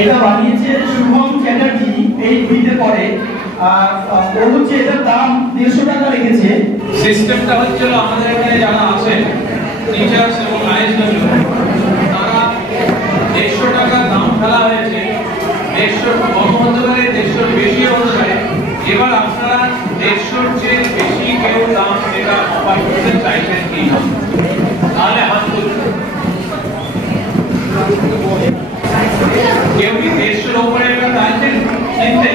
এটা বানিয়েছে শুভম চ্যাটার্জি, এই ভিতে পড়ে। আর ও হচ্ছে এটার দাম 150 টাকা রেখেছে। সিস্টেমটা হচ্ছে আমাদের এখানে যারা আছে টিচার্স এবং আইএসডব্লিউ, তারা 150 টাকা দাম ফেলা হয়েছে। 150 কম হতে পারে, 150 বেশি হতে পারে। এবার আপনারা 150 চেয়ে বেশি কেউ দাম যেটা অফার করতে চাইছেন কি, তাহলে হাত তুলুন। কেউ কি 150 উপরে একটা চাইছেন কিনতে?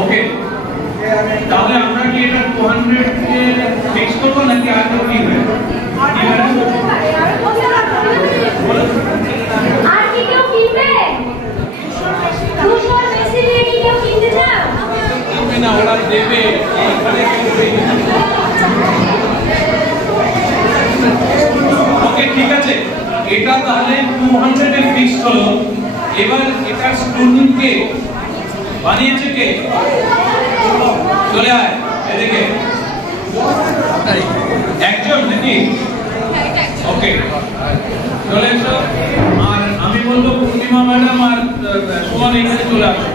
ওকে, তাহলে আমরা কি এটা 200 ফিক্স করবো নাকি আর কেউ কি হবে? আর কি কেউ কিনবে? 200 বেশি দিয়ে কি কেউ কিনতে চাও? কিনবে না, ওরা দেবে। এখানে ওকে, ঠিক আছে, এটা তাহলে 200 এ ফিক্স হলো। এবার এটা স্টুডেন্ট কে বানিয়েছে, কে? চলে আয় এদিকে। একজন নাকি? ওকে, চলে এসো। আর আমি বলবো পূর্ণিমা ম্যাডাম আর সুমন এখানে চলে আসো।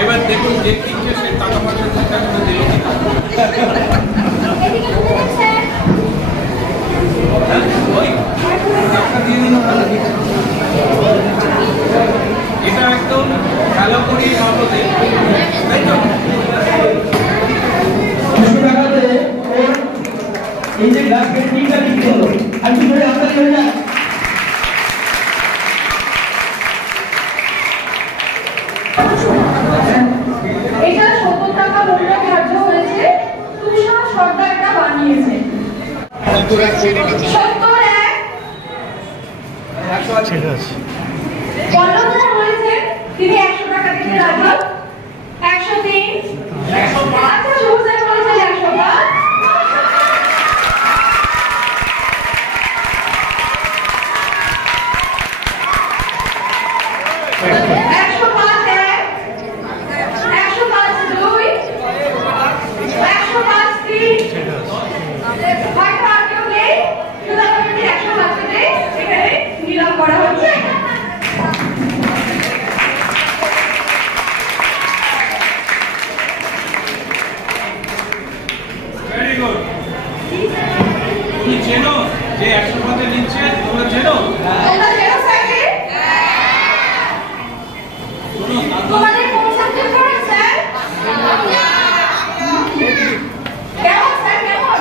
এবার দেখুন যে কিনছে সে টাকা পয়সা চিন্তা করে দিল এটা একদম ভালো করে ভাবতে, তাই তো? 200 টাকাতে ওর এই যে গ্লাস পেন্টিংটা বিক্রি হলো। আর কি করে আপনার হয়ে যায়? এটা 70 টাকা মূল্য ধার্য হয়েছে। তুষার সর্দার এটা বানিয়েছে। 70 হয়েছে, তিনি 100 টাকা দিতে রাজি। 103, আচ্ছা সুজান বলেছে 105। তুমি চেনো যে 105 নিচ্ছে? তোমরা চেনো? তোমাদের কোন সাবজেক্ট পড়েন স্যার? কেমন স্যার, কেমন?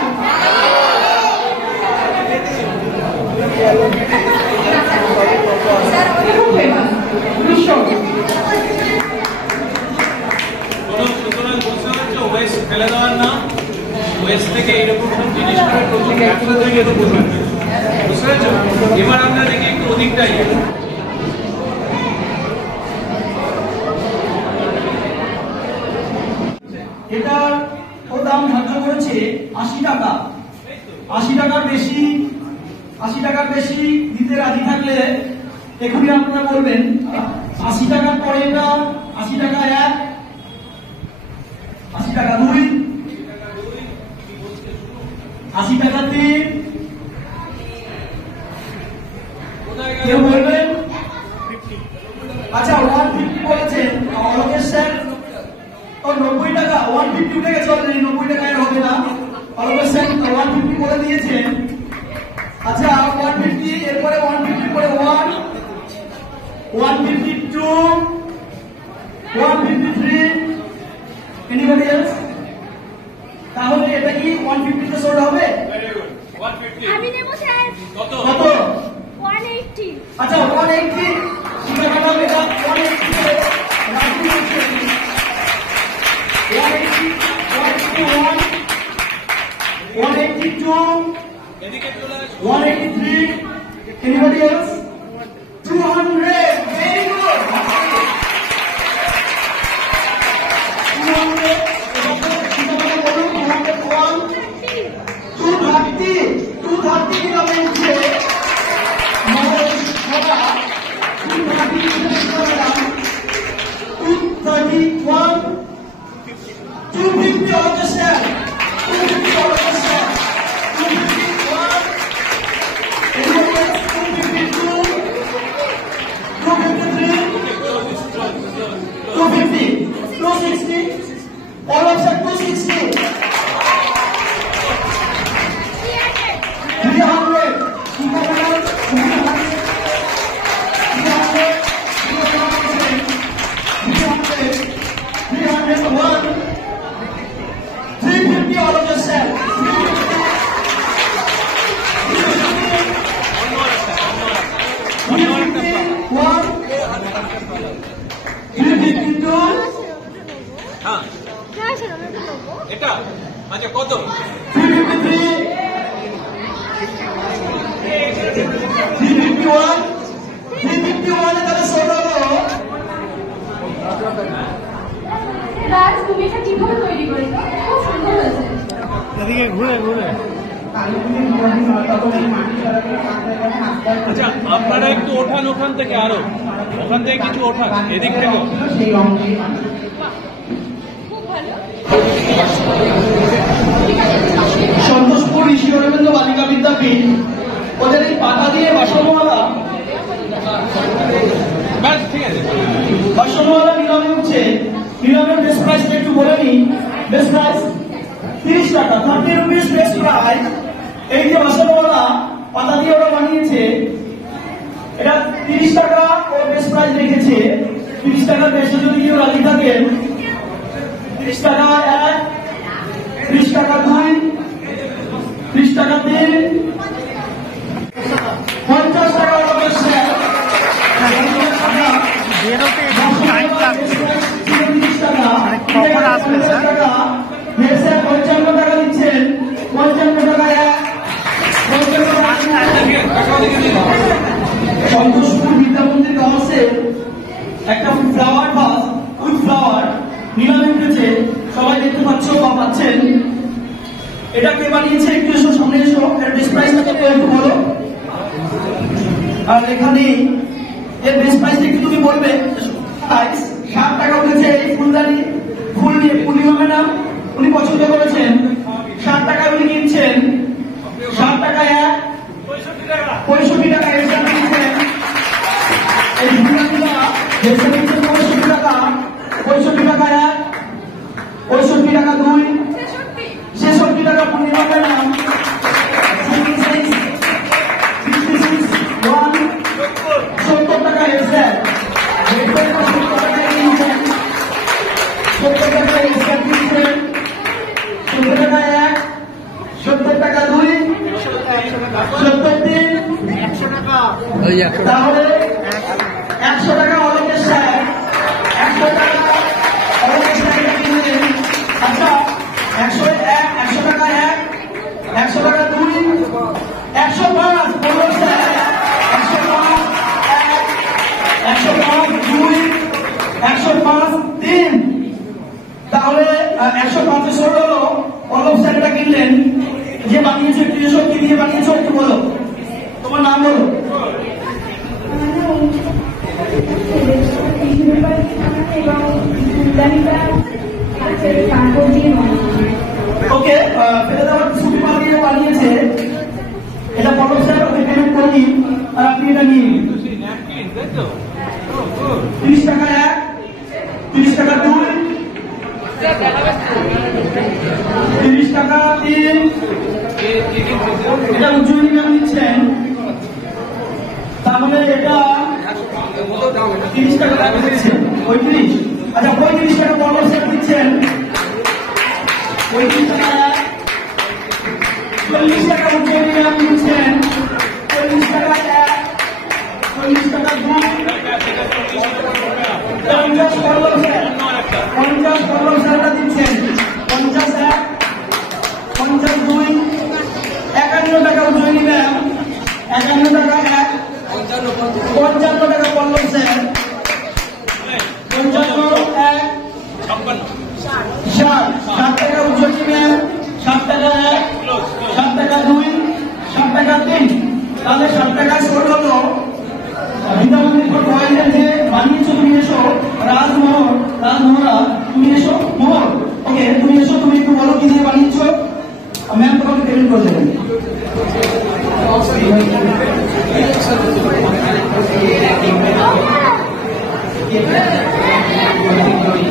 স্যার খুব ফেমাস ভীষণ। সুতরাং বুঝতে পারছো ওয়েস্ট ফেলে দেওয়ার নাম। ওয়েস্ট থেকে এইরকম সব জিনিস করে প্রচুর ব্যবসা তৈরি হতে বলবেন, বুঝতে পারছো? এবার আমরা দেখি একটু অধিকটাই। এটার ও দাম ধার্য করেছে 80 টাকা। 80 টাকার বেশি, 80 টাকার বেশি দিতে রাজি থাকলে এখনই আপনারা বলবেন। 80 টাকার পরে এটা 80 টাকা 1, 80 টাকা 2, 80 টাকা 3। কেউ বলবেন? আচ্ছা 150 বলেছেন অলোকেশ স্যার। ও 90 টাকা, 150 উঠে গেছে অলরেডি। 90 টাকায় হবে না। অলোকেশ স্যার 150 করে দিয়েছেন। আচ্ছা 150, এরপরে 150 করে 1, 152, 153। Anybody else? তাহলে এটা কি 150 তে সোল্ড হবে? Very good, 150। আমি নেব স্যার। কত? 180। আচ্ছা 180 ঠিক আছে, এটা 180 করে রাজি হয়েছে। 180, 181, 182, এদিকে চলে আসো। 183। Anybody else? 200. Very good. 200. All of set 260. 300. 350 all of your set. 352. হ্যাঁ এটা আচ্ছা কত 353. 351. 351 তাহলে সোলো রাজ তুমি এটা কিভাবে তৈরি করেছো? খুব সুন্দর হয়েছে। এদিকে ঘুরে ঘুরে আচ্ছা আপনারা একটু ওঠান ওখান থেকে আরো ওখান থেকে কিছু ওঠান এদিক থেকে সন্তোষপুর ঋষি অরবিন্দ বালিকা বিদ্যাপীঠ ওদের এই পাতা দিয়ে বাসনওয়ালা ব্যাস ঠিক আছে বাসনওয়ালা নিলামে উঠছে। নিলামের বেস্ট প্রাইস একটু বলে নি। বেস্ট প্রাইস 30 টাকা, 30 রুপিস বেস্ট প্রাইস। এই যে বাসনওয়ালা পাতা দিয়ে ওরা বানিয়েছে এটা 30 টাকা ও বেস্ট প্রাইস রেখেছে। 30 টাকার বেশি যদি কেউ রাজি থাকেন 30 টাকা 1, 30 টাকা 2, 30 টাকা 3, 50 টাকা ওরা বেশি। বেরোতে একটু টাইম লাগবে কখন আসবে স্যার 55 টাকা দিচ্ছেন। 55 টাকা 1 সন্তোষপুর বিদ্যামন্দির হাউসে একটা ফ্লাওয়ার ভাস উইথ ফ্লাওয়ার নিলামে উঠেছে। সবাই দেখতে পাচ্ছ বা পাচ্ছেন। এটা কে বানিয়েছে একটু এসো, সামনে এসো। এর বেস্ট প্রাইসটা কত একটু বলো। আর এখানে এর বেস্ট প্রাইসটা একটু তুমি বলবে। 60 টাকা উঠেছে এই ফুলদানি ফুল নিয়ে পূর্ণিমা ম্যাডাম উনি পছন্দ করেছেন। 60 টাকা উনি কিনছেন। 60 টাকা 1, 65 টাকা এক্সট্রা কিনছেন। এই ফুলদানিটা এক্সট্রা কিনছেন 65 টাকা। 65 টাকা 1, 65 টাকা 2, 66 টাকা পূর্ণিমা ম্যাডাম। 66, 1, 70 টাকা এক্সট্রা। 70 টাকা কিনছেন। 70 টাকা এক্সট্রা কিনছেন। 70 টাকা 1, 70 টাকা 2, 70 3, 100 টাকা। তাহলে 100 টাকা অনেকের স্যার। 100 টাকা অনেকের স্যার কিনলেন। আচ্ছা 101, 100 টাকা 1, 100 টাকা 2, 105 বলো স্যার। 105 1, 105 2, 105 3। তাহলে 105 ষোলো হলো অলপ স্যারটা কিনলেন। যে বানিয়েছে একটু এসব কি দিয়ে বানিয়েছো একটু বলো। তোমার নাম বলো। ওকে ফেলে দেওয়ার ছুটি বানিয়ে বানিয়েছে। এটা পলক স্যার ওকে পেমেন্ট করে দিন আর আপনি এটা নিয়ে নিন। 30 টাকা 1, 30 টাকা 2, 30 টাকা 3। এটা উজ্জ্বলী ম্যাম নিচ্ছেন। তাহলে এটা 30 টাকা দিচ্ছেন 35। আচ্ছা 35 টাকা পলক স্যার দিচ্ছেন। 35 টাকা 40 টাকা উজ্জ্বলী ম্যাম নিচ্ছেন। 40 টাকা 1, 40 টাকা 2, 50 পলক স্যার 50 পলক স্যারটা দিচ্ছেন। 50 1, 50 2, 51 টাকা উজ্জ্বলী ম্যাম। 51 টাকা 1, 55 টাকা পল্লব স্যার। 55 1, 60 টাকা উজ্জ্বলী ম্যাম। 60 টাকা 1, 60 টাকা 2, 60 টাকা 3। তাহলে 60 টাকা ষোল হলো। বিদ্যামন্দির যে বানিয়েছো তুমি এসো। রাজমোহরা তুমি এসো। মোহর ওকে তুমি এসো। তুমি একটু বলো কি দিয়ে বানিয়েছো। ম্যাম তোমাকে পেমেন্ট করে দেবেন। ব্যতিক্রমী।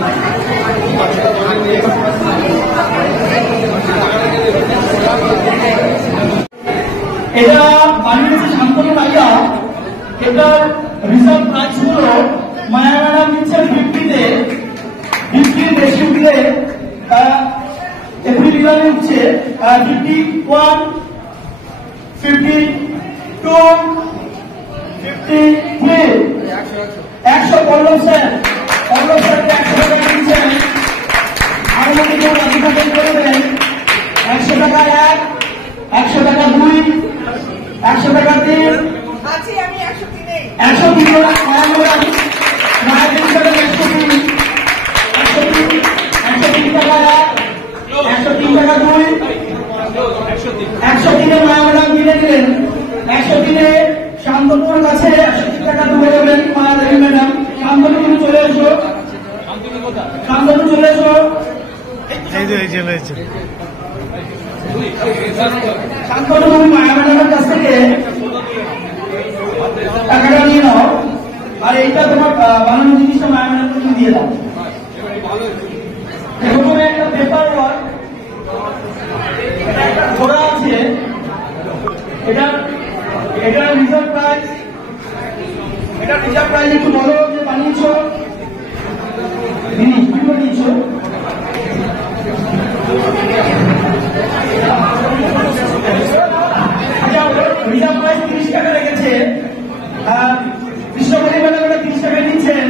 এটা বানিয়েছে শান্তনু ভাইয়া। এটার রিজার্ভ প্রাইস হলো মায়া ম্যাডাম নিচ্ছেন 50-তে, 50 বেশি উঠলে এপ্রিল বিভাগে উঠছে 51, 52, 53, 100 পল্লব স্যার, পল্লব স্যারকে 100 টাকা দিচ্ছেন। আর যদি কেউ রাজি থাকেন করে দেন 100 টাকা 1, 100 টাকা 2, 100 টাকা 3, 103 মায়ের হিসাবে 103, 103 টাকা 1, 103 টাকা 2, 103 মায়া ম্যাডাম কিনে দিলেন। 103 শান্তনুর কাছে 103 টাকা তুলে দেবেন মায়া দেবী ম্যাডাম। শান্তনু তুমি চলে এসো, শান্তনু চলে এসো। শান্তনু তুমি মায়া ম্যাডামের কাছ থেকে টাকাটা নিয়ে নাও, আর এইটা তোমার বানানো জিনিসটা মায়া ম্যাডামকে তুমি দিয়ে দাও। প্রথমে একটা পেপার ওয়ার্ক, এটা একটা ঘোড়া আছে, এটা রিজার্ভ প্রাইস, এটা রিজার্ভ প্রাইস একটু বলো যে বানিয়েছ জিনিস কি বানিয়েছ। রিজার্ভ প্রাইস 30 টাকা রেখেছে। কৃষ্ণকালী ম্যাডাম 30 টাকা নিচ্ছেন।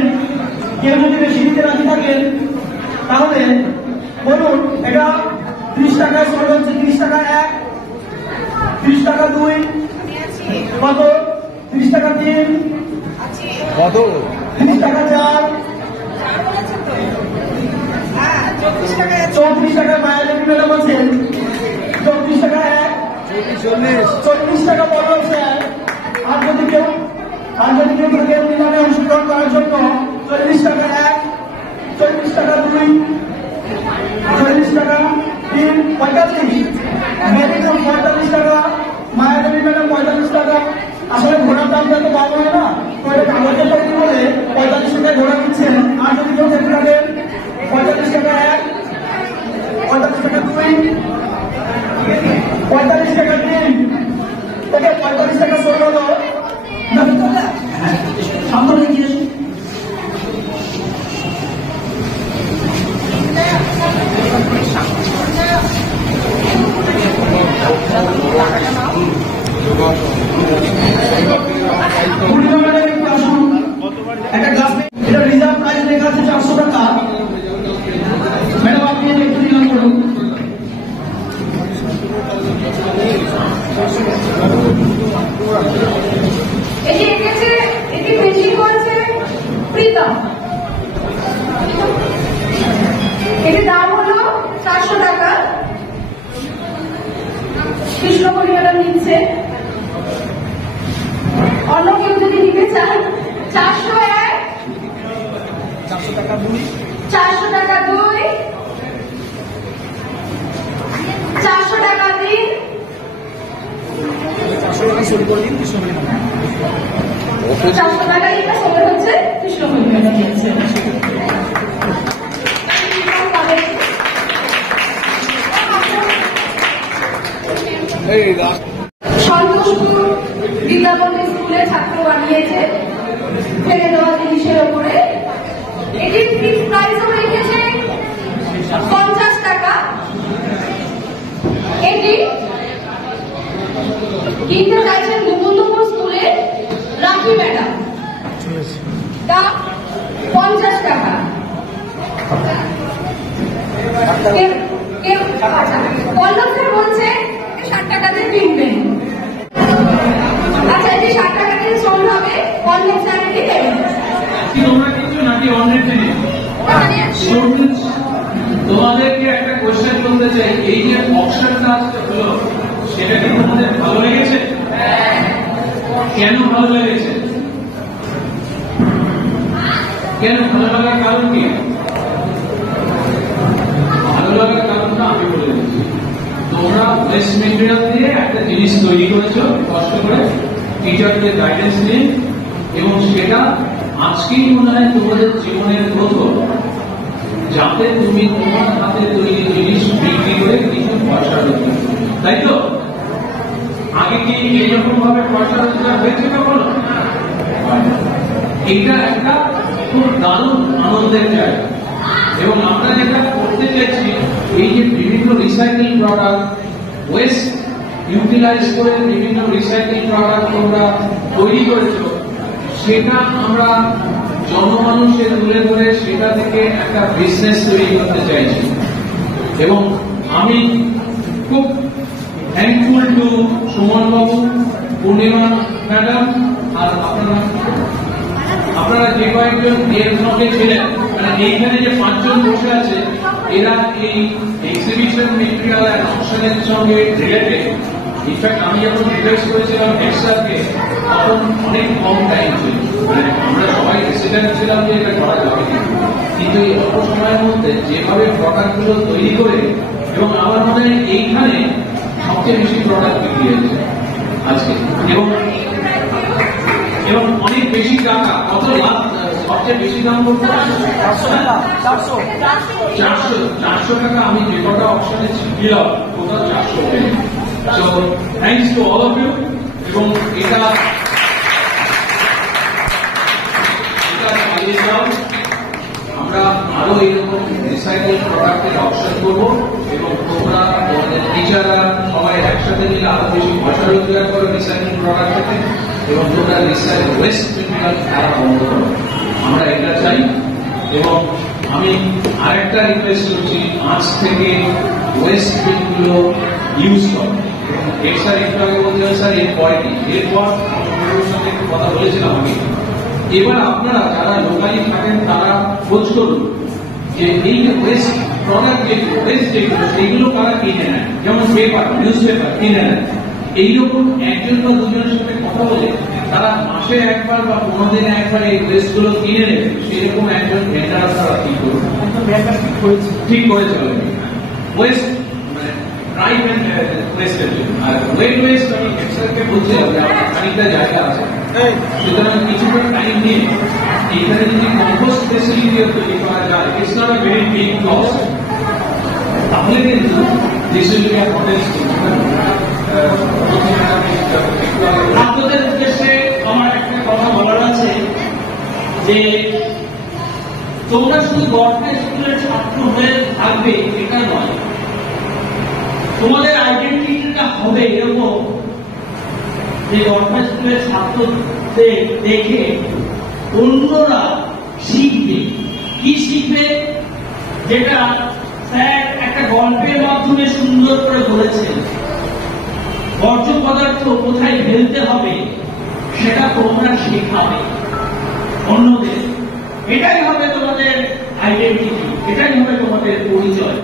এর মধ্যে বেশি দিতে রাজি থাকেন তাহলে বলুন। এটা 30 টাকায় চলে হচ্ছে। 30 টাকা 1, 30 টাকা 2, কত? 30 টাকা 3, কত? 30 টাকা 4, 34 টাকা মায়া দেবী ম্যাডাম আছেন। 34 টাকা 1, 40 টাকা পল্লব স্যার। আর যদি কেউ থাকেন নিলামে অংশগ্রহণ করার জন্য 40 টাকা 1, 40 টাকা 2, 40 টাকা 3, 45 ম্যাডাম 45 টাকা মায়া দেবী ম্যাডাম 45 টাকা। আসলে ঘোড়ার দামটা তো পাওয়া হয় না, তো এটা কাগজের তৈরি বলে 45 টাকায় ঘোড়া দিচ্ছেন। আর যদি কেউ থেকে থাকেন 45 টাকা 1, 45 টাকা 2, 45 টাকা 3, ওকে 45 টাকা 16 সামনে গিয়ে একটা গ্লাস, এটা রিজার্ভ প্রাইস লেখা আছে 400 টাকা। ম্যাডাম আপনি একটু নিলাম করুন। এটি বেশি করেছে প্রীতম। এটির দাম হলো 400 টাকা। কৃষ্ণকালী ম্যাডাম নিচ্ছে। অন্য কেউ যদি নিতে চান 401, 400 টাকা 2, 400 টাকা 3, 400 টাকা এটা সঙ্গে হচ্ছে কৃষ্ণকালী ম্যাডাম নিচ্ছে। সন্তোষপুর বিদ্যাপতি স্কুলের ছাত্র বানিয়েছে ফেলে দেওয়া জিনিসের উপরে। এটির ফিক্স প্রাইসও রেখেছে 50 টাকা। এটি কিনতে চাইছেন মুকুন্দপুর স্কুলের রাখি ম্যাডাম, দাম 50 টাকা। পল্লব স্যার বলছে 60 টাকা দিয়ে কিনবেন। আচ্ছা, এটি 60 টাকা দিয়ে চল হবে। পল্লব স্যার এটি দেবেন। তোমরা কিছু নাকি অন্যের থেকে তোমাদেরকে একটা কোয়েশ্চেন করতে চাই। এই যে অপশনটা হলো সেটা কি তোমাদের ভালো লেগেছে? কেন ভালো লেগেছে? কেন ভালো লাগার কারণ কি? ভালো লাগার কারণটা আমি বলে দিচ্ছি। তোমরা ওয়েস্ট মেটেরিয়াল দিয়ে একটা জিনিস তৈরি করেছো কষ্ট করে, টিচারদের গাইডেন্স নিয়ে, এবং সেটা আজকেই মনে হয় তোমাদের জীবনের প্রথম যাতে তুমি তোমার হাতে তৈরি জিনিস বিক্রি করে কিছু পয়সা রোজগার, তাই তো? আগে কি এইরকম ভাবে পয়সা রোজগার হয়েছে কখনো? এটা একটা খুব দারুণ আনন্দের জায়গা। এবং আমরা যেটা করতে চাইছি, এই যে বিভিন্ন রিসাইকেল প্রোডাক্ট, ওয়েস্ট ইউটিলাইজ করে বিভিন্ন রিসাইকেল প্রোডাক্ট তোমরা তৈরি করেছো, সেটা আমরা জনমানুষের তুলে ধরে সেটা থেকে একটা বিজনেস তৈরি করতে চাইছি। এবং আমি খুব thankful to Suman Babu, Purnima madam, আর আপনারা যে কয়েকজন এর সঙ্গে ছিলেন, মানে এইখানে যে 5 জন বসে আছে, এরা এই এক্সিবিশন মেটেরিয়াল অ্যান্ড অকশনের সঙ্গে রিলেটেড। ইনফ্যাক্ট আমি যখন রিকোয়েস্ট করেছিলাম হেডস্টারকে, তখন অনেক কম টাইম ছিল, মানে আমরা সবাই রেসিডেন্ট ছিলাম যে এটা করা যাবে, কিন্তু এই অল্প সময়ের মধ্যে যেভাবে প্রোডাক্ট গুলো তৈরি করে, এবং আমার মনে হয় এইখানে সবচেয়ে বেশি প্রোডাক্ট বিক্রি হয়েছে আজকে, এবং অনেক বেশি টাকা। কত লাভ? সবচেয়ে বেশি দাম করতে 400 টাকা। আমি যে কটা অপশনে ছিলাম কোথাও 400 টাকা। So thanks to all of you. এবং এটা চালিয়ে যাও, আমরা আরো এরকম রিসাইকেল প্রোডাক্টের অপশন করবো, এবং তোমরা তোমাদের টিচাররা সবাই একসাথে মিলে আরো বেশি পয়সা রোজগার করো রিসাইকেল প্রোডাক্ট থেকে, এবং তোমরা রিসাইকেল ওয়েস্ট মেটেরিয়াল তারা বন্ধ করো। আমরা এটা চাই। এবং আমি আরেকটা রিকোয়েস্ট করছি, আজ থেকে ওয়েস্ট বিনগুলো ইউজ করো। স্যার একটু আগে বলছিলেন স্যার এরপরে কি, এরপর আমার সঙ্গে একটু কথা বলেছিলাম আমি। এবার আপনারা যারা লোকালি থাকেন তারা খোঁজ করুন যে এই যে ওয়েস্ট প্রোডাক্ট যেগুলো, ওয়েস্ট যেগুলো, সেগুলো তারা কিনে নেয়। যেমন পেপার, নিউজ পেপার কিনে নেয়। এইরকম একজন বা দুজনের সাথে কথা বলে তারা মাসে একবার বা 15 দিনে একবার এই ওয়েস্ট গুলো কিনে নেবে, সেরকম একজন ভেন্ডার তারা ঠিক করবে। ঠিক করেছে ওয়েস্ট মানে ড্রাই ওয়েস্ট, আর ওয়েট ওয়েস্ট আমি এক্সারকে বলছিলাম যে আমার খানিকটা জায়গা আছে, সুতরাং কিছুটা টাইম নিয়ে এখানে যদি কম্পোস্ট ফেসিলিটি তৈরি করা যায়, it's not a very big cost, তাহলে কিন্তু this will be a potential. আপনাদের উদ্দেশ্যে আমার একটা কথা বলার আছে যে তোমরা শুধু গভর্নমেন্ট স্কুলের ছাত্র হয়ে থাকবে এটা নয়, তোমাদের আইডেন্টিটিটা হবে এরকম যে গভর্নমেন্ট স্কুলের ছাত্রদের দেখে অন্যরা শিখবে। কি শিখবে? যেটা স্যার একটা গল্পের মাধ্যমে সুন্দর করে বলেছেন, বর্জ্য পদার্থ কোথায় ফেলতে হবে সেটা তোমরা শেখাবে অন্যদের। এটাই হবে তোমাদের আইডেন্টিটি, এটাই হবে তোমাদের পরিচয়।